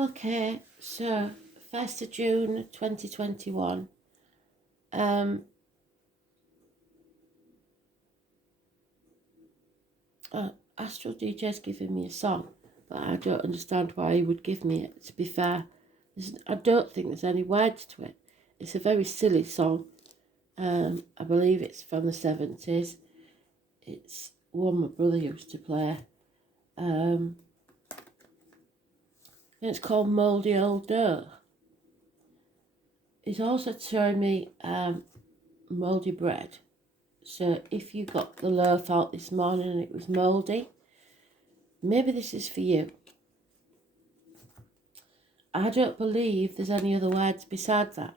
Okay, so 1st of June 2021. Astral DJ's giving me a song, but I don't understand why he would give me it, to be fair. I don't think there's any words to it. It's a very silly song. I believe it's from the 70s. It's one my brother used to play. And it's called Mouldy Old Dough. He's also showing me mouldy bread. So if you got the loaf out this morning and it was mouldy, maybe this is for you. I don't believe there's any other words besides that.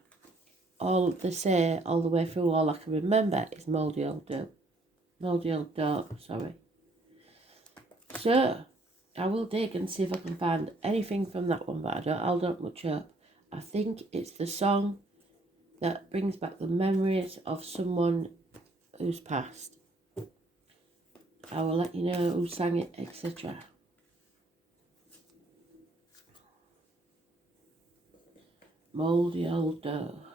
All they say all the way through, all I can remember is mouldy old dough. Mouldy old dough, sorry. So, I will dig and see if I can find anything from that one, but I don't hold up much hope. I think it's the song that brings back the memories of someone who's passed. I will let you know who sang it, etc. Mouldy old dough.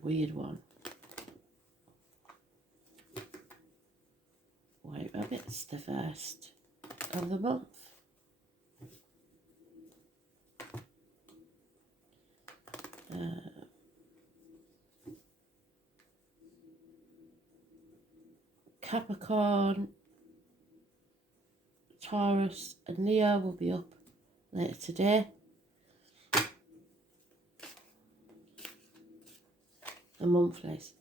Weird one. White Rabbit's the first of the month. Capricorn, Taurus and Leo will be up later today. The monthlies.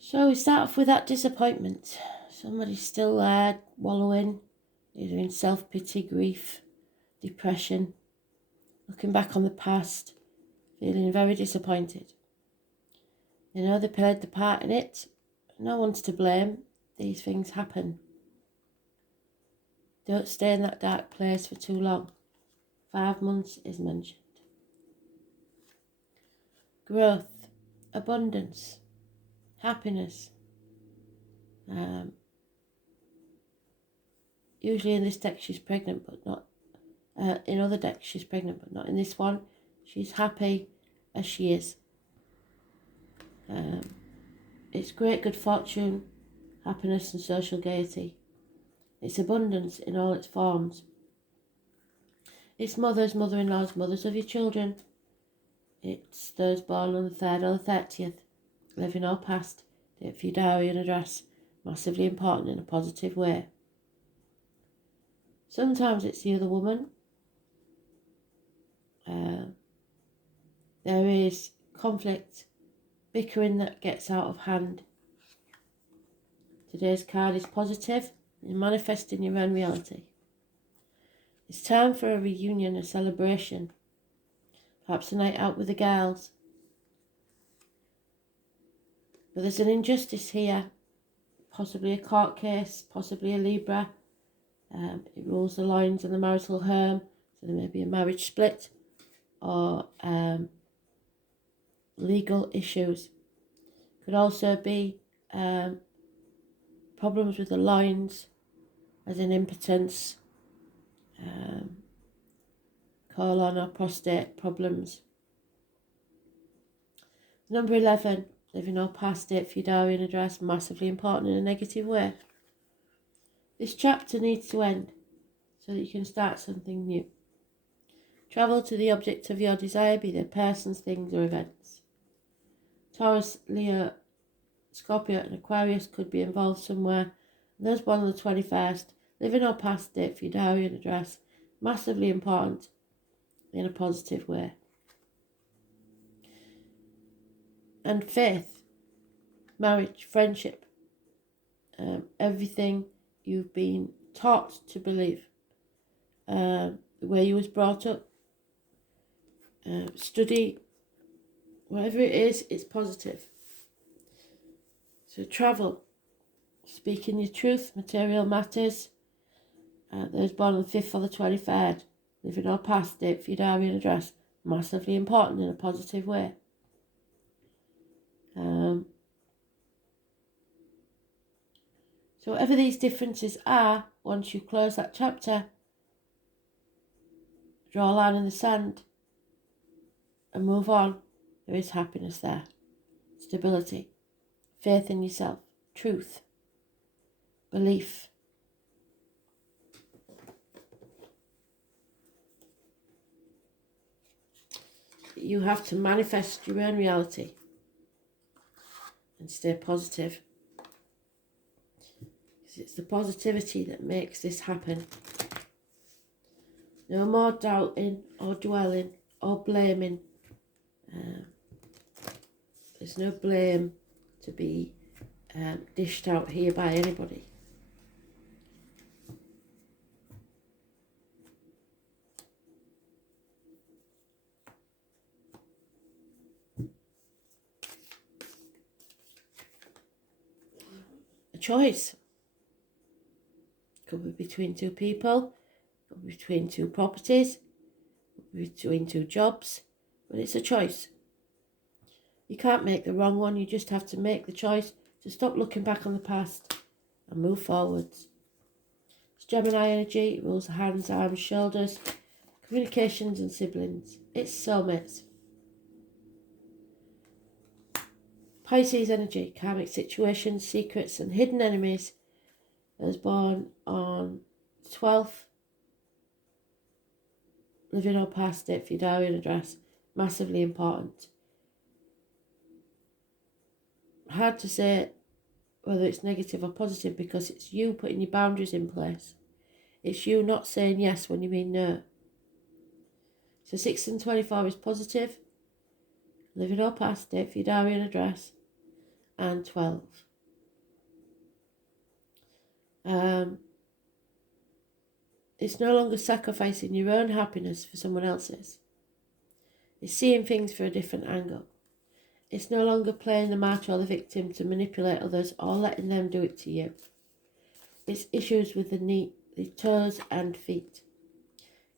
So we start off with that disappointment. Somebody's still there, wallowing, either in self-pity, grief, depression, looking back on the past, feeling very disappointed. You know, they played the part in it. No one's to blame. These things happen. Don't stay in that dark place for too long. 5 months is mentioned. Growth, abundance, happiness. Usually in this deck she's pregnant, but not in other decks she's pregnant, but not in this one. She's happy as she is. It's great good fortune, happiness and social gaiety. It's abundance in all its forms. It's mothers, mother-in-laws, mothers of your children. It's those born on the 3rd or the 30th, living or past, date for your diary and address, massively important in a positive way. Sometimes it's the other woman. There is conflict, bickering that gets out of hand. Today's card is positive. You're manifesting your own reality. It's time for a reunion, a celebration. Perhaps a night out with the girls. But there's an injustice here. Possibly a court case, possibly a Libra. It rules the lines in the marital home. So there may be a marriage split. Or legal issues. Could also be problems with the loins, as in impotence, colon or prostate problems. Number 11, living or past date for your diary and address, massively important in a negative way. This chapter needs to end so that you can start something new. Travel to the object of your desire, be they persons, things or events. Taurus, Leo, Scorpio and Aquarius could be involved somewhere. And those born on the 21st, living or past date for your diary and address, massively important in a positive way. And faith, marriage, friendship, everything you've been taught to believe, the way you was brought up, study, whatever it is, it's positive. So travel, speaking your truth, material matters. Those born on the 5th or the 23rd, living or past date for your diary and address, massively important in a positive way. So whatever these differences are, once you close that chapter, draw a line in the sand and move on. There is happiness there, stability, faith in yourself, truth, belief. You have to manifest your own reality and stay positive. Because it's the positivity that makes this happen. No more doubting or dwelling or blaming. There's no blame to be dished out here by anybody. A choice. Could be between two people, could be between two properties, could be between two jobs, but it's a choice. You can't make the wrong one, you just have to make the choice to stop looking back on the past and move forwards. It's Gemini energy, it rules the hands, arms, shoulders, communications and siblings. It's soulmates. Pisces energy, karmic situations, secrets and hidden enemies. I was born on the 12th, living or past date for your diary and address, massively important. Hard to say whether it's negative or positive because it's you putting your boundaries in place. It's you not saying yes when you mean no. So 6 and 24 is positive, living or past date for your diary and address, and 12. It's no longer sacrificing your own happiness for someone else's. It's seeing things for a different angle. It's no longer playing the martyr or the victim to manipulate others or letting them do it to you. It's issues with the toes and feet.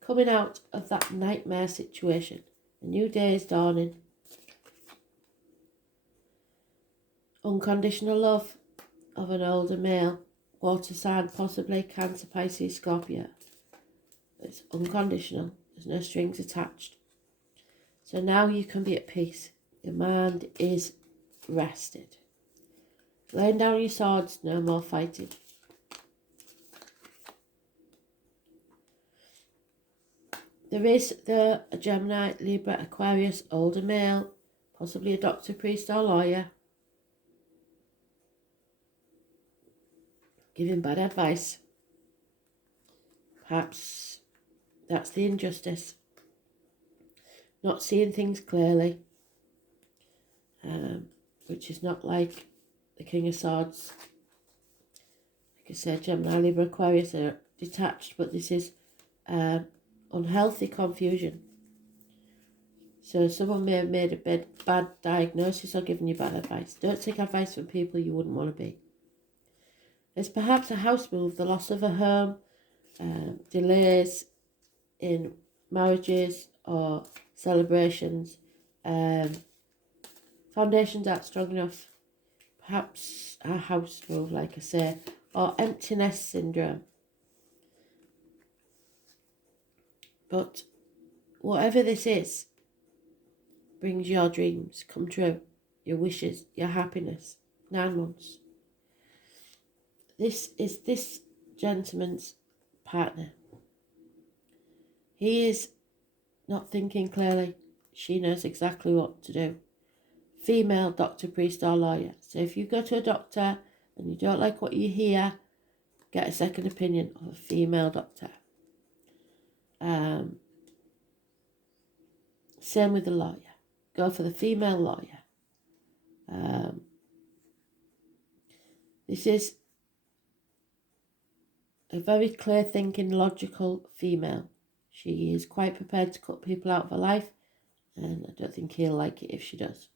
Coming out of that nightmare situation. A new day is dawning. Unconditional love of an older male. Water sign, possibly Cancer, Pisces, Scorpio. It's unconditional. There's no strings attached. So now you can be at peace. Your mind is rested. Laying down your swords, no more fighting. There is a Gemini, Libra, Aquarius, older male, possibly a doctor, priest or lawyer, giving bad advice. Perhaps that's the injustice. Not seeing things clearly, which is not like the King of Swords. Like I said, Gemini, Libra, Aquarius are detached, but this is unhealthy confusion. So someone may have made a bad diagnosis or given you bad advice. Don't take advice from people you wouldn't want to be. There's perhaps a house move, the loss of a home, delays in marriages or celebrations, foundations aren't strong enough. Perhaps a house move, like I say, or empty nest syndrome. But whatever this is, brings your dreams come true, your wishes, your happiness. 9 months. This is this gentleman's partner. He is not thinking clearly. She knows exactly what to do. Female doctor, priest or lawyer. So if you go to a doctor and you don't like what you hear, get a second opinion of a female doctor. Same with the lawyer. Go for the female lawyer. This is a very clear thinking, logical female. She is quite prepared to cut people out of her life, and I don't think he'll like it if she does.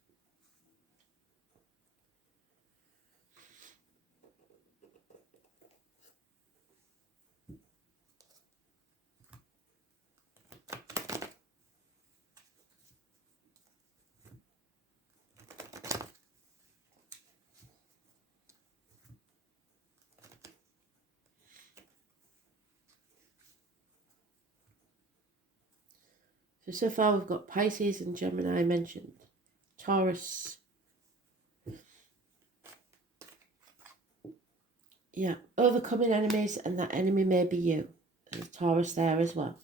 So far we've got Pisces and Gemini mentioned. Taurus. Yeah, overcoming enemies, and that enemy may be you. There's Taurus there as well.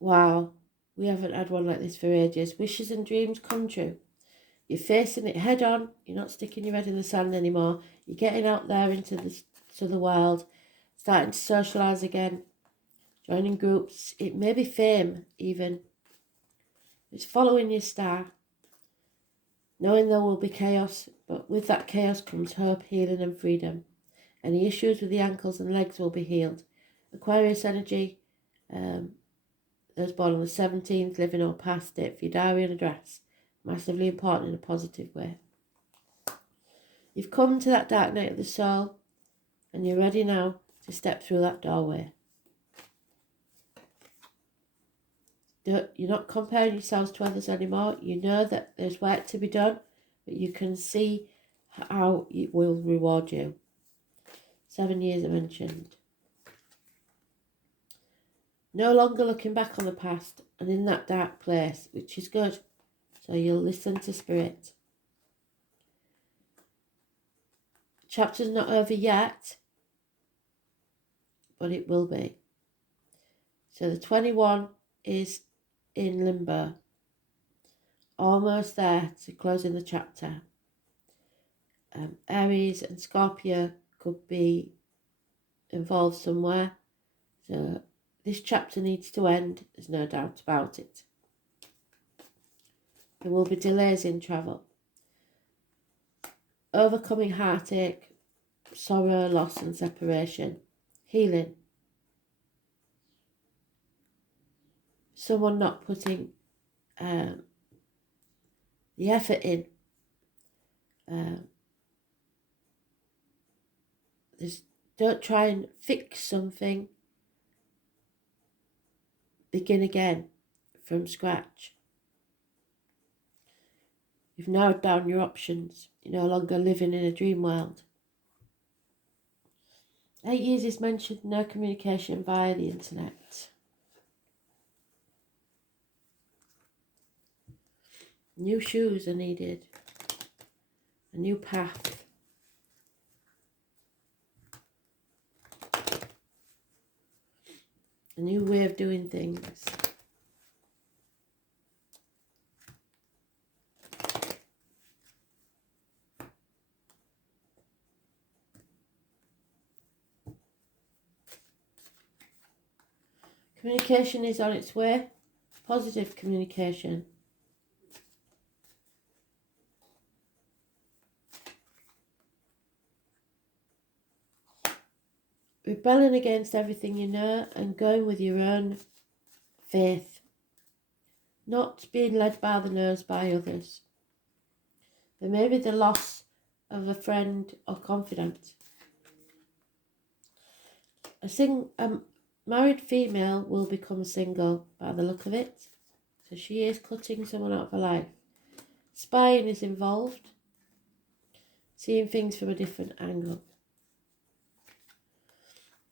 Wow, we haven't had one like this for ages. Wishes and dreams come true. You're facing it head on. You're not sticking your head in the sand anymore. You're getting out there into the world, starting to socialise again, joining groups. It may be fame even. It's following your star, knowing there will be chaos, but with that chaos comes hope, healing and freedom. Any issues with the ankles and legs will be healed. Aquarius energy, those born on the 17th, living or past it, for your diary and address. Massively important in a positive way. You've come to that dark night of the soul, and you're ready now to step through that doorway. You're not comparing yourselves to others anymore. You know that there's work to be done, but you can see how it will reward you. 7 years I mentioned. No longer looking back on the past and in that dark place, which is good. So you'll listen to spirit. Chapter's not over yet, but it will be. So the 21 is in limbo. Almost there to closing the chapter. Aries and Scorpio could be involved somewhere. So this chapter needs to end. There's no doubt about it. There will be delays in travel. Overcoming heartache, sorrow, loss and separation. Healing. Someone not putting the effort in. Don't try and fix something. Begin again from scratch. You've narrowed down your options. You're no longer living in a dream world. 8 years is mentioned, no communication via the internet. New shoes are needed. A new path. A new way of doing things. Communication is on its way. Positive communication. Rebelling against everything you know and going with your own faith. Not being led by the nose by others. There may be the loss of a friend or confidant. A married female will become single by the look of it. So she is cutting someone out of her life. Spying is involved. Seeing things from a different angle.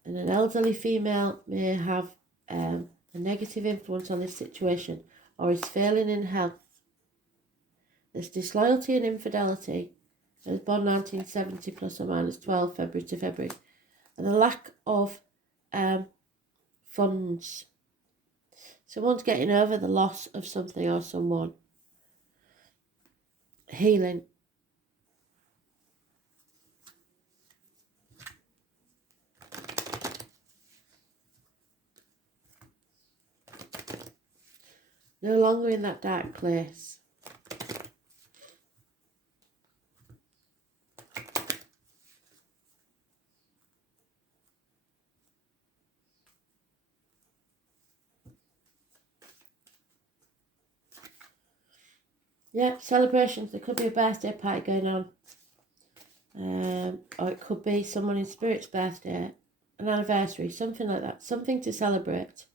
And an elderly female may have a negative influence on this situation or is failing in health. There's disloyalty and infidelity. I was born 1970 plus or minus 12 February to February. And a lack of funds. Someone's getting over the loss of something or someone. Healing. No longer in that dark place. Yep, celebrations. There could be a birthday party going on. Or it could be someone in spirit's birthday, an anniversary, something like that. Something to celebrate.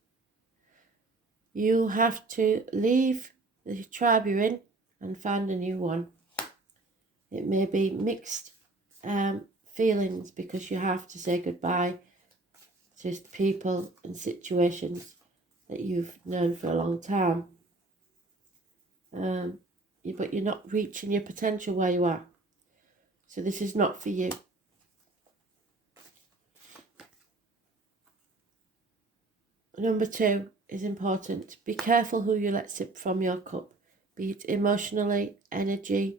You have to leave the tribe you're in and find a new one. It may be mixed feelings because you have to say goodbye to people and situations that you've known for a long time. But you're not reaching your potential where you are. So this is not for you. Number 2 is important. Be careful who you let sip from your cup. Be it emotionally, energy,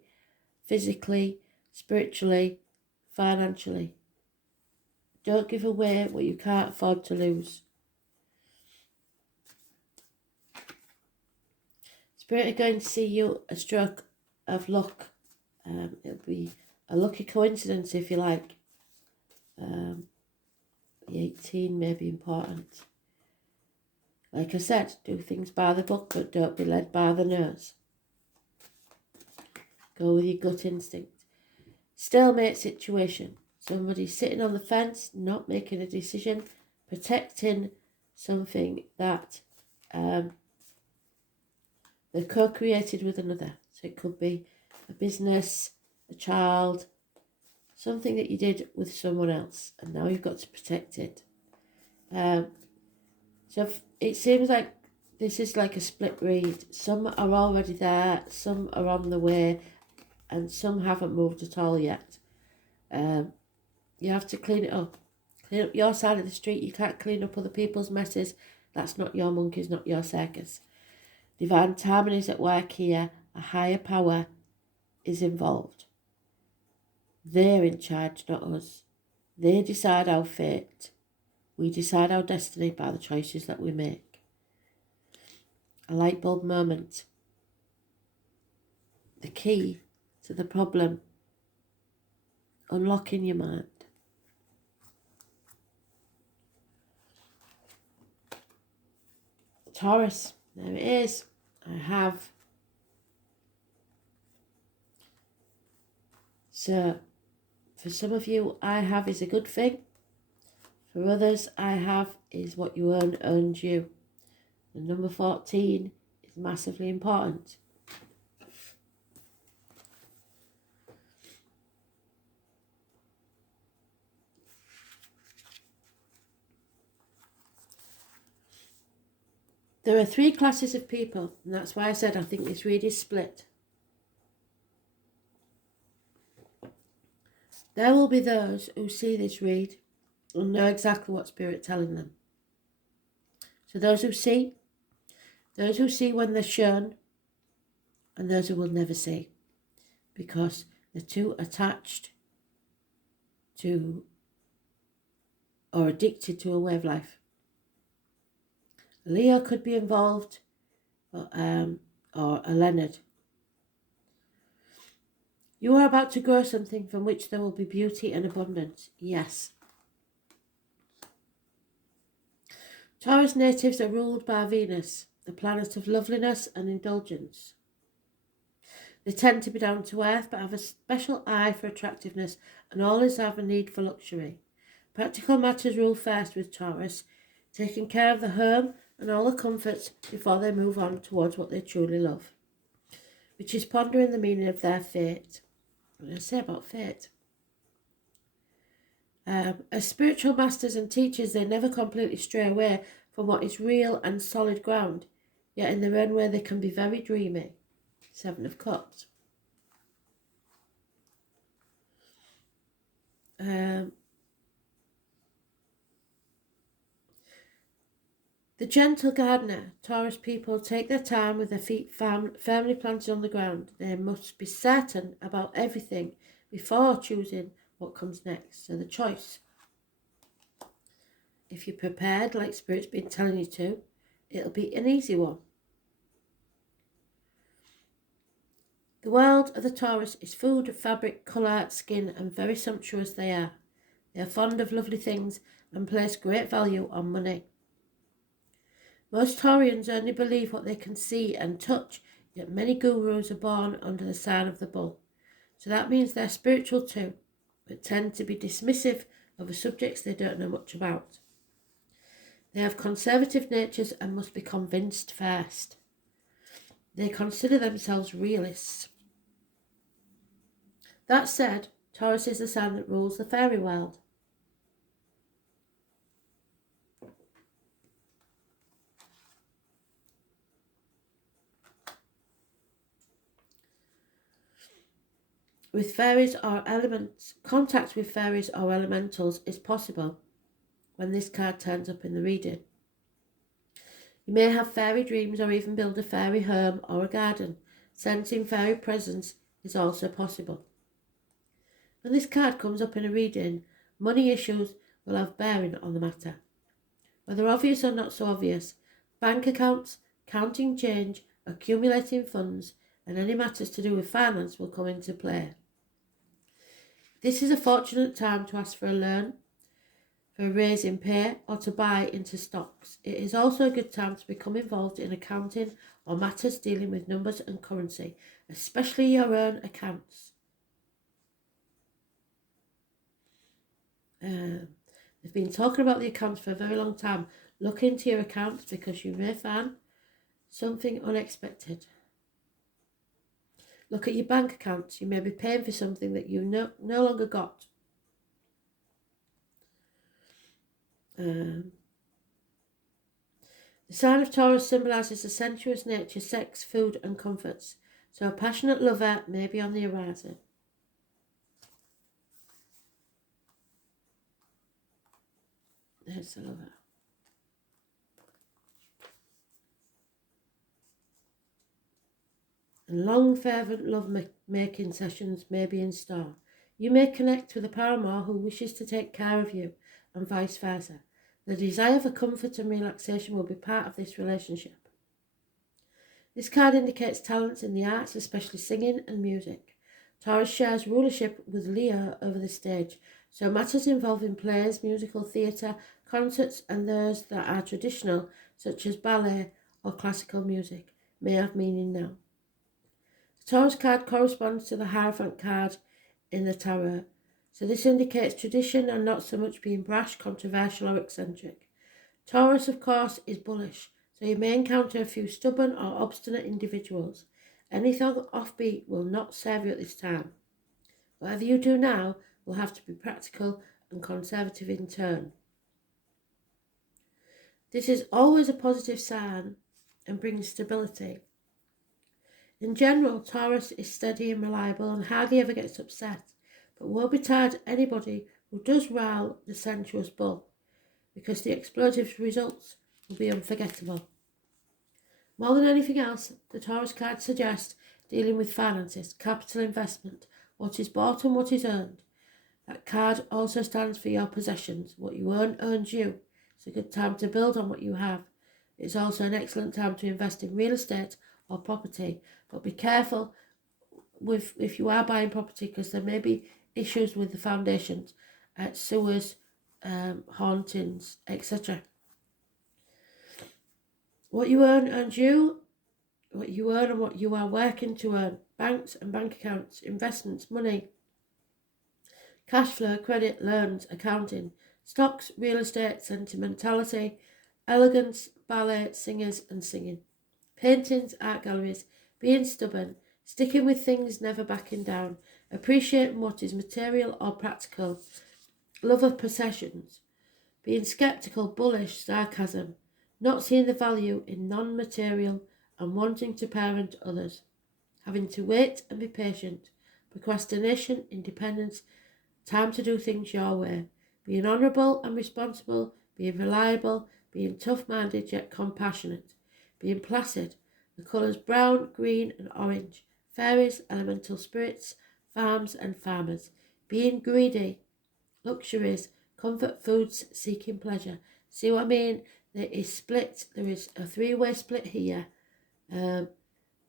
physically, spiritually, financially. Don't give away what you can't afford to lose. Spirit are going to see you a stroke of luck. It'll be a lucky coincidence, if you like. The 18 may be important. Like I said, do things by the book, but don't be led by the nose. Go with your gut instinct. Stalemate situation. Somebody sitting on the fence, not making a decision, protecting something that they're co-created with another. So it could be a business, a child, something that you did with someone else, and now you've got to protect it. So it seems like this is like a split read. Some are already there, some are on the way, and some haven't moved at all yet. You have to clean it up. Clean up your side of the street. You can't clean up other people's messes. That's not your monkeys, not your circus. Divine timing is at work here. A higher power is involved. They're in charge, not us. They decide our fate. We decide our destiny by the choices that we make. A light bulb moment. The key to the problem. Unlocking your mind. Taurus, there it is. I have. So, for some of you, I have is a good thing. For others, I have is what you earn earns you. And number 14 is massively important. There are 3 classes of people, and that's why I said I think this read is split. There will be those who see this read and know exactly what Spirit's telling them. So those who see when they're shown, and those who will never see, because they're too attached to or addicted to a way of life. Leo could be involved, or a Leonard. You are about to grow something from which there will be beauty and abundance. Yes. Taurus natives are ruled by Venus, the planet of loveliness and indulgence. They tend to be down to earth but have a special eye for attractiveness and always have a need for luxury. Practical matters rule first with Taurus, taking care of the home and all the comforts before they move on towards what they truly love. which is pondering the meaning of their fate. What did I say about fate? As spiritual masters and teachers, they never completely stray away from what is real and solid ground, yet in their own way they can be very dreamy. Seven of Cups. The gentle gardener. Taurus people take their time with their feet firmly planted on the ground. They must be certain about everything before choosing what comes next. So the choice. If you're prepared, like Spirit's been telling you to, it'll be an easy one. The world of the Taurus is food, fabric, colour, skin, and very sumptuous they are. They are fond of lovely things and place great value on money. Most Taurians only believe what they can see and touch, yet many gurus are born under the sign of the bull. So that means they're spiritual too, but tend to be dismissive of the subjects they don't know much about. They have conservative natures and must be convinced first. They consider themselves realists. That said, Taurus is the sign that rules the fairy world. With fairies or elements, contact with fairies or elementals is possible when this card turns up in the reading. You may have fairy dreams or even build a fairy home or a garden. Sensing fairy presence is also possible. When this card comes up in a reading, money issues will have bearing on the matter. Whether obvious or not so obvious, bank accounts, counting change, accumulating funds, and any matters to do with finance will come into play. This is a fortunate time to ask for a loan, for a raise in pay, or to buy into stocks. It is also a good time to become involved in accounting or matters dealing with numbers and currency, especially your own accounts. They've been talking about the accounts for a very long time. Look into your accounts because you may find something unexpected. Look at your bank accounts. You may be paying for something that you no longer got. The sign of Taurus symbolises the sensuous nature, sex, food and comforts. So a passionate lover may be on the horizon. There's the lover. And long, fervent love-making sessions may be in store. You may connect with a paramour who wishes to take care of you, and vice versa. The desire for comfort and relaxation will be part of this relationship. This card indicates talents in the arts, especially singing and music. Taurus shares rulership with Leo over the stage, so matters involving plays, musical theatre, concerts, and those that are traditional, such as ballet or classical music, may have meaning now. The Taurus card corresponds to the Hierophant card in the tarot, so this indicates tradition and not so much being brash, controversial or eccentric. Taurus, of course, is bullish, so you may encounter a few stubborn or obstinate individuals. Anything offbeat will not serve you at this time. Whatever you do now will have to be practical and conservative in turn. This is always a positive sign and brings stability. In general, Taurus is steady and reliable and hardly ever gets upset, but woe betide anybody who does rile the sensuous bull, because the explosive results will be unforgettable. More than anything else, the Taurus card suggests dealing with finances, capital investment, what is bought and what is earned. That card also stands for your possessions. What you earn earns you. It's a good time to build on what you have. It's also an excellent time to invest in real estate or property, but be careful with if you are buying property, because there may be issues with the foundations, sewers, hauntings, etc. What you earn earns you. What you earn and what you are working to earn. Banks and bank accounts, investments, money, cash flow, credit, loans, accounting, stocks, real estate, sentimentality, elegance, ballet, singers and singing, paintings, art galleries, being stubborn, Sticking with things, never backing down. Appreciating what is material or practical. Love of possessions. Being sceptical, bullish, sarcasm. Not seeing the value in non-material and wanting to parent others. Having to wait and be patient. Procrastination, independence, time to do things your way. Being honourable and responsible. Being reliable. Being tough-minded yet compassionate. Being placid. The colours brown, green and orange. Fairies, elemental spirits, farms and farmers. Being greedy. Luxuries, comfort foods, seeking pleasure. See what I mean? There is split. There is a three-way split here.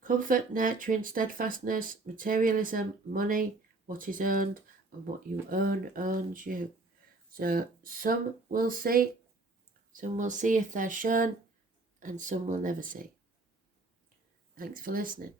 Comfort, nurturing, steadfastness, materialism, money, what is earned, and what you earn earns you. So some will see if they're shown, and some will never see. Thanks for listening.